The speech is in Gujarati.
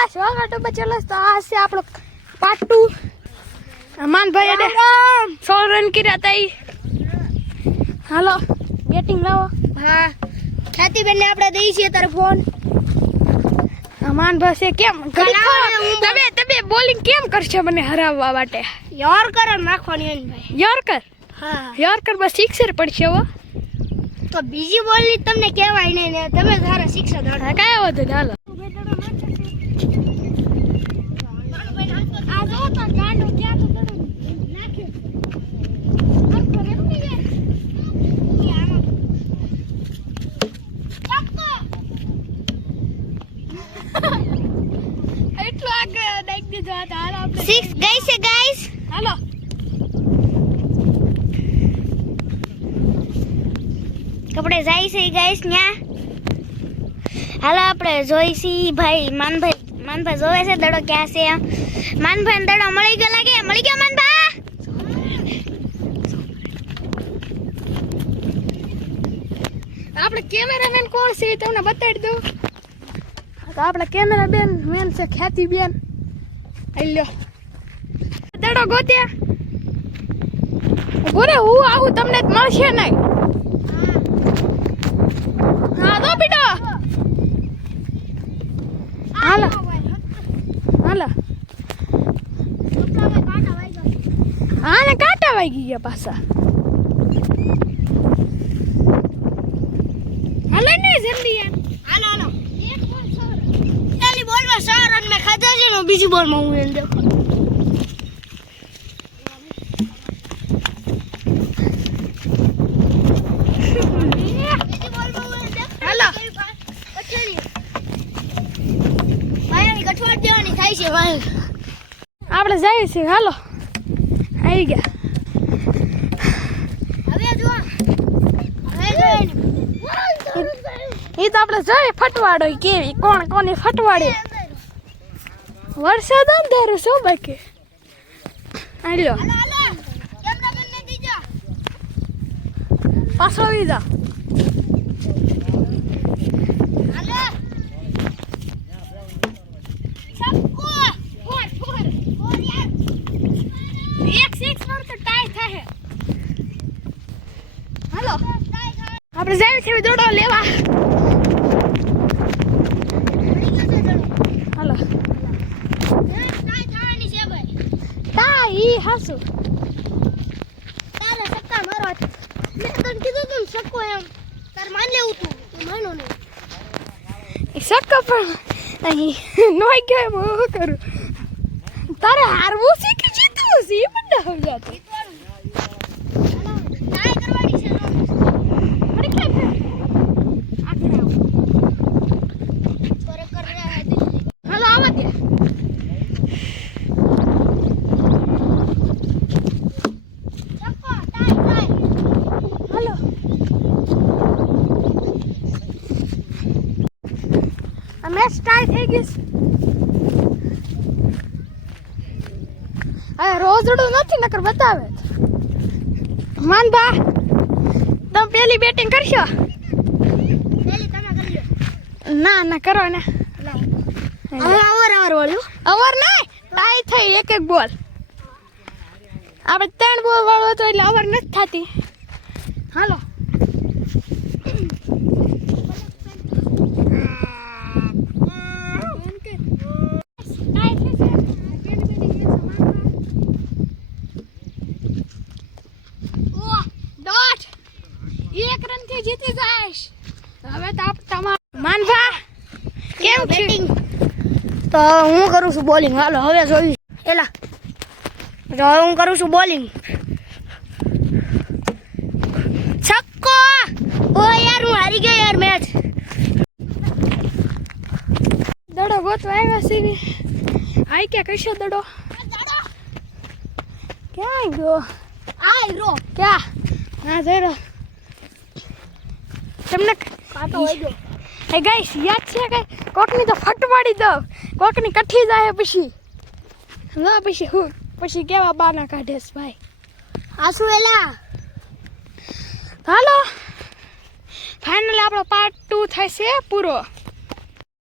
ગાઈસ વાગા તો બચેલો તો આ છે આપણો પાટુ માનભાઈ એને 100 રન કર્યા તા ઈ હાલો બેટિંગ લાવો હા ખ્યાતિ બેન ને આપણે દઈ છીએ તારે ફોન માનભાઈ છે કેમ તમે બોલિંગ કેમ કરશે મને હરાવવા માટે યોર્કર નાખવાની હોય ને ભાઈ યોર્કર હા યોર્કર બસ સિક્સર પડશે હો તો બીજી બોલ ની તમને કહેવાય નહીં ને તમે સારા શિક્ષક હા કાંઈ વાંધો નહીં હાલો એટલું આગળ નાખી દીધું હતા હાલો આપણે 6 ગઈ છે ગાઈસ હાલો કપડે જાય છે ગાઈસ ન્યા હાલો આપણે જોઈસી ભાઈ માનભાઈ જોવે છે દડો ક્યાં છે માનભાઈ દડો મળી ગયો લાગે મળી ગયો માનભા આપણે કેમેરામેન કોણ છે તમને બતાડી દઉં તો આપણે કેમેરામેન મેન છે ખ્યાતિ બેન આલ્યો દડો ગોત્યા બોરે હું આવું તમને મળશે નહીં હા તો બેટા હાલો હાલો હા ને કાંટા વાગી ગયા પાછા હાલો ને જલ્દી યાર હાલો એક બોલ 100 પહેલી બોલમાં 100 રન મેં ખાધા છે ને બીજી બોલમાં હું એને દેખો હાલો આપણે જઈએ છીએ હાલો આવી ગયા એ તો આપણે જોઈએ ફટવાડો કેવી કોણ કોની ફટવાડે વરસાદ અંધારો શું બાકી હાલો પાછો આવી જા આપણે જાય છે દોડો લેવા હાલો તા ઈ હાસુ તારે સક્કા મારવા મેં તને કીધું તું સક્કો એમ તાર માન લેવું તું માનો નહીં સક્કા પણ અહીં નોઈ ગયો એમ હું કરું તારે હારવું છે કે જીતવું છે એ બધા સમજાતું ટ્રાય કરવાની છે હાલો આવા દે હાલો આ મેચ સ્ટાર્ટ થઈ ગઈ હવે રોજડું નથી નકર બતાવે માનભા તમે પેલી બેટિંગ કરશો પેલી તમે કરી લો ના કરો ને અવર વાળ્યું ઓવર નહીં ટાઈ થઈ એક બોલ આપણે 3 બોલ વાળો હતો એટલે ઓવર નથી થતી હાલો એક રન થી જીતી જાઈશ હવે તો તમારા માનભા કેમ બેટિંગ તો હું કરું છું બોલિંગ હાલો હવે જોઈ એલા તો હવે હું કરું છું બોલિંગ છક્કો ઓ યાર હું હારી ગયો યાર મેચ દડો ગોતવા આવ્યા છે ને આઈ કે કશો દડો ક્યાં ગયો આય રો ક્યાં હા જઈ રહ્યો તમને કાટો હોય ગયો એ ગાઈસ યાદ છે કે કોકની તો ફટવાડી દો કોકની કઠી જાય પછી ના પછી કેવા બાના કાઢેસ ભાઈ આસુ એલા હાલો ફાઇનલ આપણો પાર્ટ 2 થશે પૂરો